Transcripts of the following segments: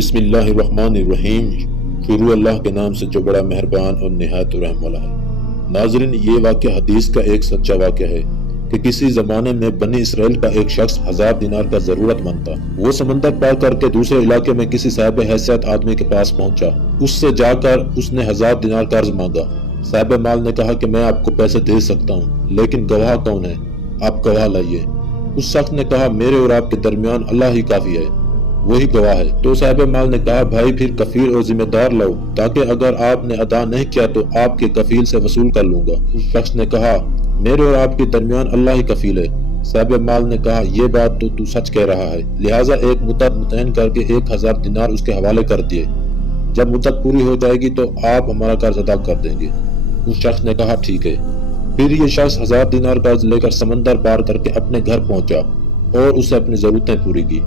بسم اللہ الرحمن الرحیم۔ شروع اللہ کے نام سے جو بڑا مہربان اور نہایت رحم والا ہے۔ ناظرین، یہ واقعہ حدیث کا ایک سچا واقعہ ہے کہ کسی زمانے میں بنی اسرائیل کا ایک شخص 1000 دینار کا ضرورت مند تھا۔ وہ سمندر پار کر کے دوسرے علاقے میں کسی صاحب حیثیت آدمی کے پاس پہنچا۔ اس سے جا کر اس نے 1000 دینار قرض مانگا۔ صاحب مال نے کہا کہ میں آپ کو پیسے دے سکتا ہوں، لیکن گواہ کون ہے؟ آپ گواہ لائیے۔ اس شخص نے کہا میرے اور آپ کے درمیان اللہ ہی کافی ہے، وہی گواہ ہے۔ تو صاحب مال نے کہا بھائی پھر کفیل اور ذمہ دار لاؤ، تاکہ اگر آپ نے ادا نہیں کیا تو آپ کے کفیل سے وصول کر لوں گا۔ اس شخص نے کہا میرے اور آپ کے درمیان اللہ ہی کفیل ہے۔ صاحب مال نے کہا یہ بات تو سچ کہہ رہا ہے، لہٰذا ایک مدت متعین کر کے 1000 دینار اس کے حوالے کر دیے۔ جب مدت پوری ہو جائے گی تو آپ ہمارا قرض ادا کر دیں گے۔ اس شخص نے کہا ٹھیک ہے۔ پھر یہ شخص 1000 دینار قرض لے کر سمندر پار کر کے اپنے گھر پہنچا اور اسے اپنی ضرورتیں پوری کی۔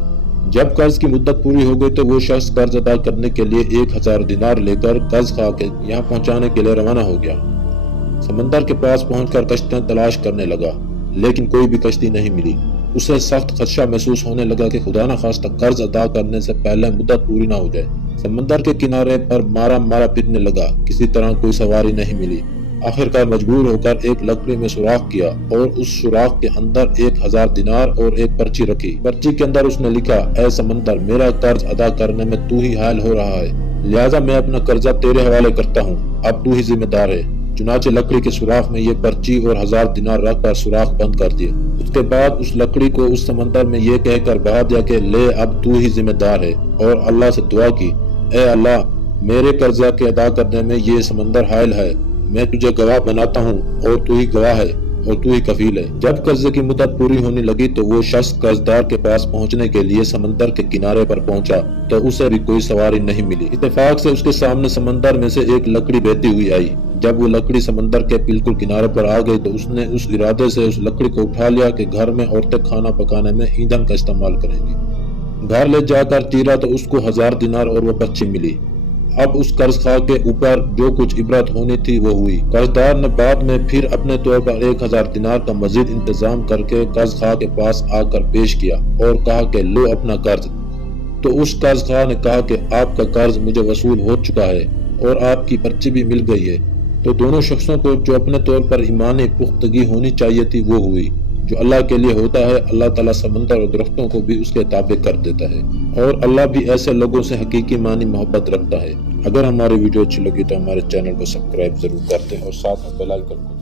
جب قرض کی مدت پوری ہو گئی تو وہ شخص قرض ادا کرنے کے لیے 1000 دینار لے کر قرض خواہ کے یہاں پہنچانے کے لیے روانہ ہو گیا۔ سمندر کے پاس پہنچ کر کشتیاں تلاش کرنے لگا، لیکن کوئی بھی کشتی نہیں ملی۔ اسے سخت خدشہ محسوس ہونے لگا کہ خدا نخواستہ قرض ادا کرنے سے پہلے مدت پوری نہ ہو جائے۔ سمندر کے کنارے پر مارا پھرنے لگا، کسی طرح کوئی سواری نہیں ملی۔ آخرکار مجبور ہو کر ایک لکڑی میں سوراخ کیا اور اس سوراخ کے اندر 1000 دینار اور ایک پرچی رکھی۔ پرچی کے اندر اس نے لکھا اے سمندر، میرا قرض ادا کرنے میں تو ہی حائل ہو رہا ہے، لہٰذا میں اپنا قرضہ تیرے حوالے کرتا ہوں، اب تو ہی ذمہ دار ہے۔ چنانچہ لکڑی کے سوراخ میں یہ پرچی اور 1000 دینار رکھ کر سوراخ بند کر دیے۔ اس کے بعد اس لکڑی کو اس سمندر میں یہ کہہ کر بہا دیا کہ لے اب تو ہی ذمہ دار ہے، اور اللہ سے دعا کی اے اللہ، میرے قرضہ کے ادا کرنے میں یہ سمندر حائل ہے، میں تجھے گواہ بناتا ہوں اور تو ہی گواہ ہے اور تو ہی کفیل ہے۔ جب قرضے کی مدت پوری ہونے لگی تو وہ شخص قرضدار کے پاس پہنچنے کے لیے سمندر کے کنارے پر پہنچا تو اسے بھی کوئی سواری نہیں ملی۔ اتفاق سے اس کے سامنے سمندر میں سے ایک لکڑی بہتی ہوئی آئی۔ جب وہ لکڑی سمندر کے بالکل کنارے پر آ گئی تو اس نے اس ارادے سے اس لکڑی کو اٹھا لیا کہ گھر میں عورتیں کھانا پکانے میں ایندھن کا استعمال کریں گی۔ گھر لے جا کر چیرا تو اس کو 1000 دینار اور وہ پرچی ملی۔ اب اس قرض خواہ کے اوپر جو کچھ عبرت ہونی تھی وہ ہوئی۔ قرضدار نے بعد میں پھر اپنے طور پر 1000 دینار کا مزید انتظام کر کے قرض خواہ کے پاس آ کر پیش کیا اور کہا کہ لو اپنا قرض۔ تو اس قرض خواہ نے کہا کہ آپ کا قرض مجھے وصول ہو چکا ہے اور آپ کی پرچی بھی مل گئی ہے۔ تو دونوں شخصوں کو جو اپنے طور پر ایمانی پختگی ہونی چاہیے تھی وہ ہوئی۔ جو اللہ کے لیے ہوتا ہے اللہ تعالیٰ سمندر اور درختوں کو بھی اس کے تابع کر دیتا ہے، اور اللہ بھی ایسے لوگوں سے حقیقی معنی محبت رکھتا ہے۔ اگر ہماری ویڈیو اچھی لگی تو ہمارے چینل کو سبسکرائب ضرور کر دیں اور ساتھ میں بیل آئیکن کو